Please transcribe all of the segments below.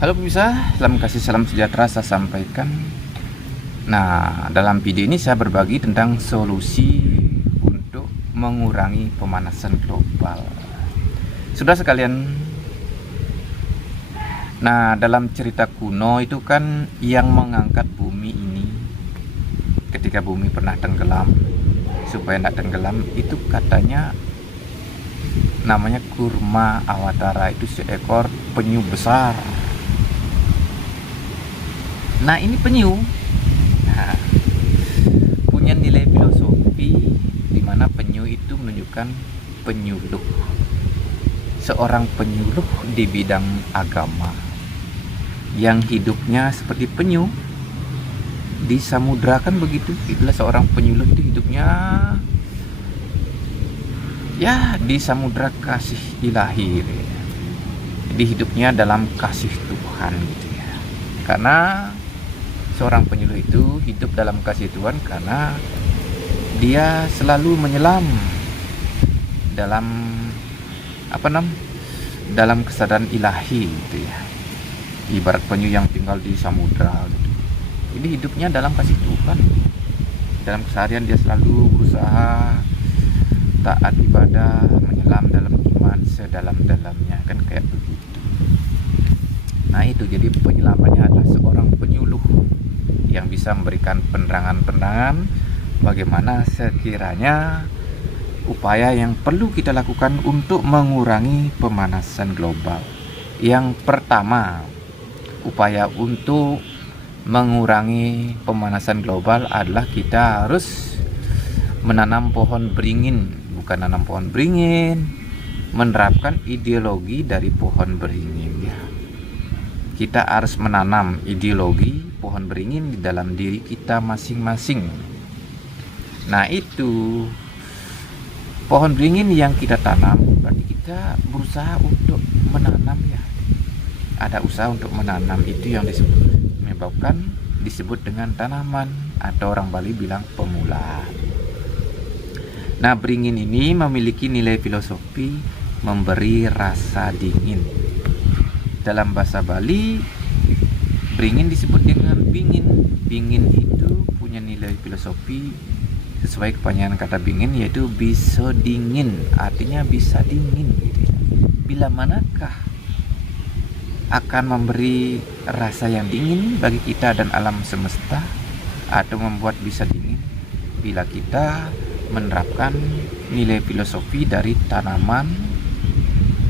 Halo pemirsa, salam kasih, salam sejahtera saya sampaikan. Nah, dalam video ini saya berbagi tentang solusi untuk mengurangi pemanasan global. Sudah sekalian, nah dalam cerita kuno itu kan yang mengangkat bumi ini ketika bumi pernah tenggelam, supaya tidak tenggelam itu katanya namanya Kurma Awatara, itu seekor penyu besar. Nah ini penyu punya nilai filosofi di mana penyu itu menunjukkan penyuluh, seorang penyuluh di bidang agama yang hidupnya seperti penyu di samudra, kan begitu. Itulah seorang penyuluh itu hidupnya ya di samudra kasih ilahi gitu ya. Jadi hidupnya dalam kasih Tuhan gitu ya. Karena seorang penyuluh itu hidup dalam kasih Tuhan karena dia selalu menyelam dalam dalam kesadaran ilahi gitu ya. Ibarat penyu yang tinggal di samudra gitu. Jadi hidupnya dalam kasih Tuhan. Dalam keseharian dia selalu berusaha taat ibadah, menyelam dalam iman sedalam-dalamnya, kan kayak begitu. Nah itu, jadi penyelamannya adalah seorang penyuluh yang bisa memberikan penerangan-penerangan bagaimana sekiranya upaya yang perlu kita lakukan untuk mengurangi pemanasan global. Yang pertama, upaya untuk mengurangi pemanasan global adalah kita harus menanam pohon beringin. Bukan nanam pohon beringin, menerapkan ideologi dari pohon beringin ya. Kita harus menanam ideologi pohon beringin di dalam diri kita masing-masing. Nah itu pohon beringin yang kita tanam, berarti kita berusaha untuk menanam ya. Ada usaha untuk menanam, itu yang disebut dengan tanaman, atau orang Bali bilang pemula. Nah beringin ini memiliki nilai filosofi memberi rasa dingin. Dalam bahasa Bali, beringin disebut dengan bingin. Bingin itu punya nilai filosofi sesuai kepanjangan kata bingin, yaitu bisa dingin, artinya bisa dingin gitu ya. Bila manakah akan memberi rasa yang dingin bagi kita dan alam semesta, atau membuat bisa dingin bila kita menerapkan nilai filosofi dari tanaman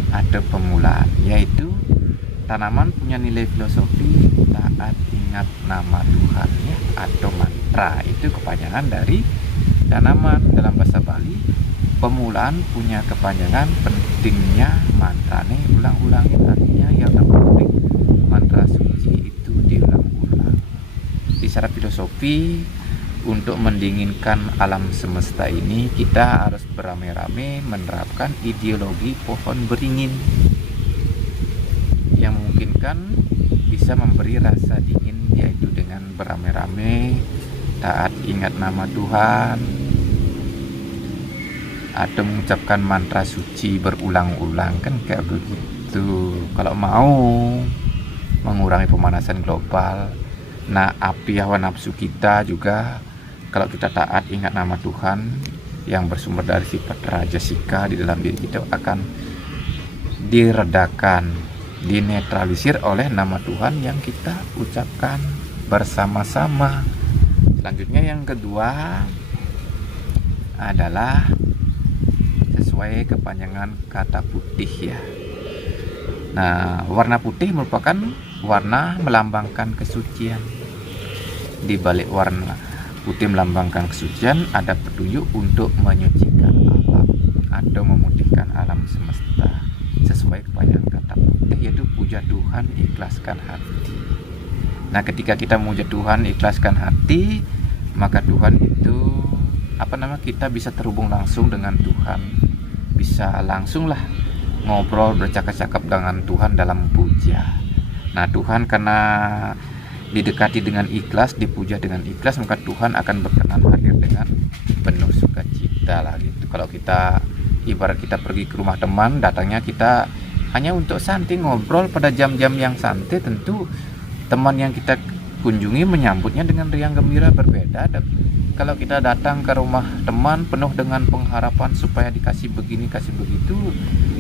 atau pemulaan, yaitu tanaman punya nilai filosofi taat ingat nama Tuhan ya, atau mantra. Itu kepanjangan dari tanaman dalam bahasa Bali. Pemulaan punya kepanjangan pentingnya mantra nih, ulang-ulangin, artinya yang terpenting mantra suci itu diulang-ulang. Di secara filosofi, untuk mendinginkan alam semesta ini kita harus beramai-ramai menerapkan ideologi pohon beringin yang memungkinkan bisa memberi rasa dingin, yaitu dengan beramai-ramai taat ingat nama Tuhan atau mengucapkan mantra suci berulang-ulang, kan kayak begitu. Kalau mau mengurangi pemanasan global, nah api hawa nafsu kita juga, kalau kita taat ingat nama Tuhan yang bersumber dari sifat rajasika di dalam diri kita, akan diredakan, dinetralisir oleh nama Tuhan yang kita ucapkan bersama-sama. Selanjutnya yang kedua adalah sesuai kepanjangan kata putih ya. Nah warna putih merupakan warna melambangkan kesucian. Di balik warna putih melambangkan kesucian ada petunjuk untuk menyucikan alam atau memutihkan alam semesta. Sesuai kepanjangan kata putih, yaitu puja Tuhan, ikhlaskan hati. Nah ketika kita memuja Tuhan, ikhlaskan hati, maka Tuhan itu kita bisa terhubung langsung dengan Tuhan, bisa langsung lah ngobrol, bercakap-cakap dengan Tuhan dalam puja. Nah Tuhan karena didekati dengan ikhlas, dipuja dengan ikhlas, maka Tuhan akan berkenan hadir dengan penuh sukacita lah gitu. Kalau kita ibarat kita pergi ke rumah teman, datangnya kita hanya untuk santai ngobrol pada jam-jam yang santai. Tentu teman yang kita kunjungi menyambutnya dengan riang gembira berbeda. Dan kalau kita datang ke rumah teman penuh dengan pengharapan supaya dikasih begini kasih begitu,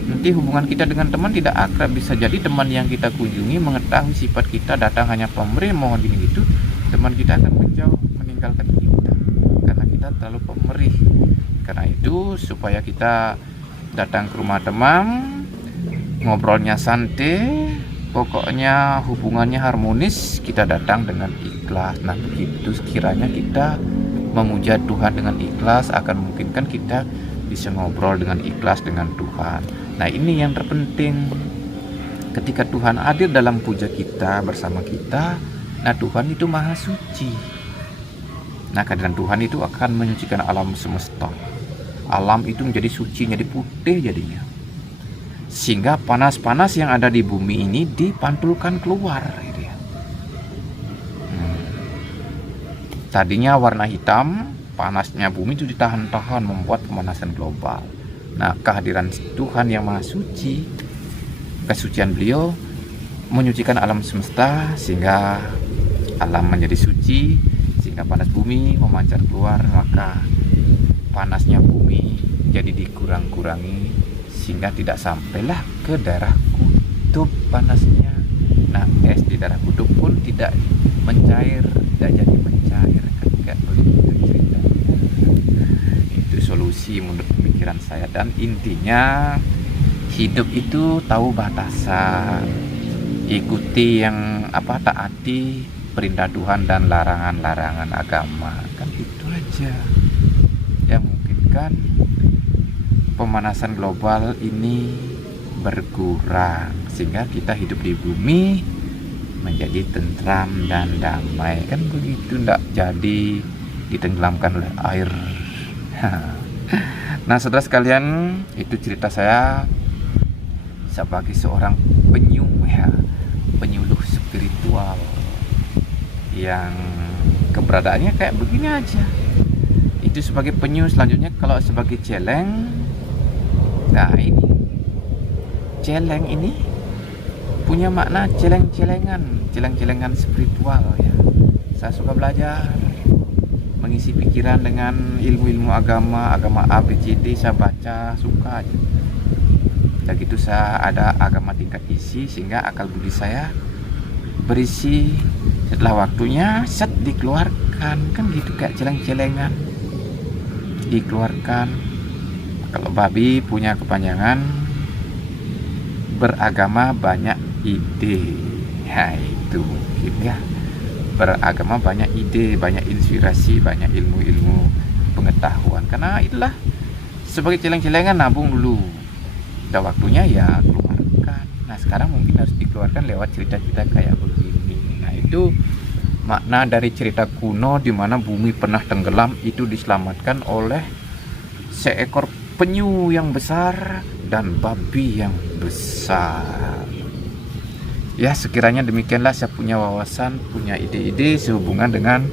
nanti hubungan kita dengan teman tidak akrab. Bisa jadi teman yang kita kunjungi mengetahui sifat kita datang hanya pemberi mohon gini gitu, teman kita akan menjauh meninggalkan kita karena kita terlalu pemberi. Karena itu supaya kita datang ke rumah teman, ngobrolnya santai, pokoknya hubungannya harmonis, kita datang dengan ikhlas. Nah begitu sekiranya kita memuja Tuhan dengan ikhlas, akan memungkinkan kita bisa ngobrol dengan ikhlas dengan Tuhan. Nah ini yang terpenting. Ketika Tuhan hadir dalam puja kita bersama kita, nah Tuhan itu maha suci. Nah kehadiran Tuhan itu akan menyucikan alam semesta. Alam itu menjadi suci, jadi putih jadinya. Sehingga panas-panas yang ada di bumi ini dipantulkan keluar gitu ya. Tadinya warna hitam, panasnya bumi itu ditahan-tahan membuat pemanasan global. Nah kehadiran Tuhan yang maha suci, kesucian beliau menyucikan alam semesta sehingga alam menjadi suci, sehingga panas bumi memancar keluar, maka panasnya bumi jadi dikurang-kurangi sehingga tidak sampailah ke daerah kutub panasnya. Nah es di daerah kutub pun tidak mencair, tidak jadi mencair, kan kayak begitu ceritanya. Itu solusi menurut pemikiran saya. Dan intinya hidup itu tahu batasan, ikuti yang taati perintah Tuhan dan larangan-larangan agama, kan itu aja yang memungkinkan pemanasan global ini berkurang sehingga kita hidup di bumi menjadi tentram dan damai, kan begitu, ndak jadi ditenggelamkan oleh air. Nah saudara sekalian, itu cerita saya sebagai seorang penyuluh spiritual yang keberadaannya kayak begini aja. Itu sebagai penyu. Selanjutnya kalau sebagai celeng, nah ini celeng ini punya makna celeng-celengan spiritual ya. Saya suka belajar, mengisi pikiran dengan ilmu-ilmu agama A, B, C, D, saya baca, suka aja. Dan gitu saya ada agama tingkat isi sehingga akal budi saya berisi. Setelah waktunya set dikeluarkan, kan gitu kayak celeng-celengan dikeluarkan. Kalau babi punya kepanjangan beragama banyak ide. Nah itu mungkin ya, beragama banyak ide, banyak inspirasi, banyak ilmu-ilmu pengetahuan. Karena itulah sebagai celeng-celengan nabung dulu, udah waktunya ya keluarkan. Nah sekarang mungkin harus dikeluarkan lewat cerita-cerita kayak begini. Nah itu makna dari cerita kuno di mana bumi pernah tenggelam itu diselamatkan oleh seekor penyu yang besar dan babi yang besar. Ya sekiranya demikianlah saya punya wawasan, punya ide-ide sehubungan dengan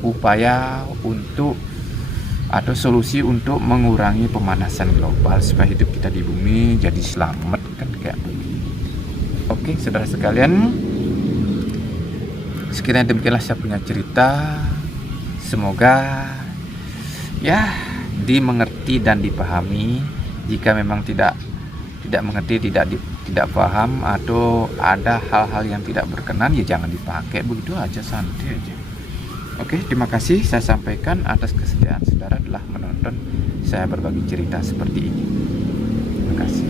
upaya untuk atau solusi untuk mengurangi pemanasan global supaya hidup kita di bumi jadi selamat, kan kayak begini. Oke saudara sekalian, sekiranya demikianlah saya punya cerita. Semoga ya dimengerti dan dipahami. Jika memang tidak mengerti, tidak paham atau ada hal-hal yang tidak berkenan, ya jangan dipakai, begitu aja, santai aja. Oke, terima kasih saya sampaikan atas kesediaan saudara telah menonton saya berbagi cerita seperti ini. Terima kasih.